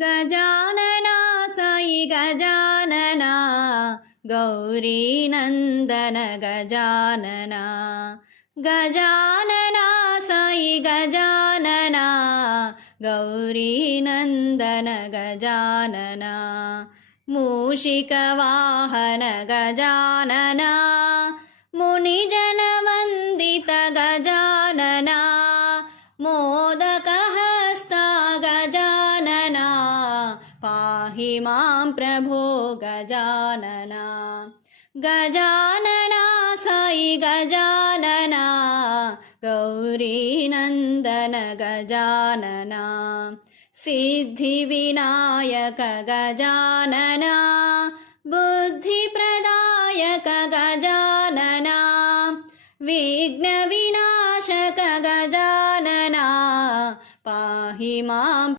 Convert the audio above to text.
गजानना साई गजानना गौरीनन्दन गजानना गजानना साई गजानना गौरीनन्दन गजानना मूषिकवाहन गजानना मुनिजनवन्दित गजानना मोदकहस्ता गजानना पाहि मां प्रभो गजानना गजानना साई गजानना गौरीनन्दन गजानना सिद्धिविनायक गजानना बुद्धिप्रदायक गजानना विघ्नविनाशक गजानना पाहि मां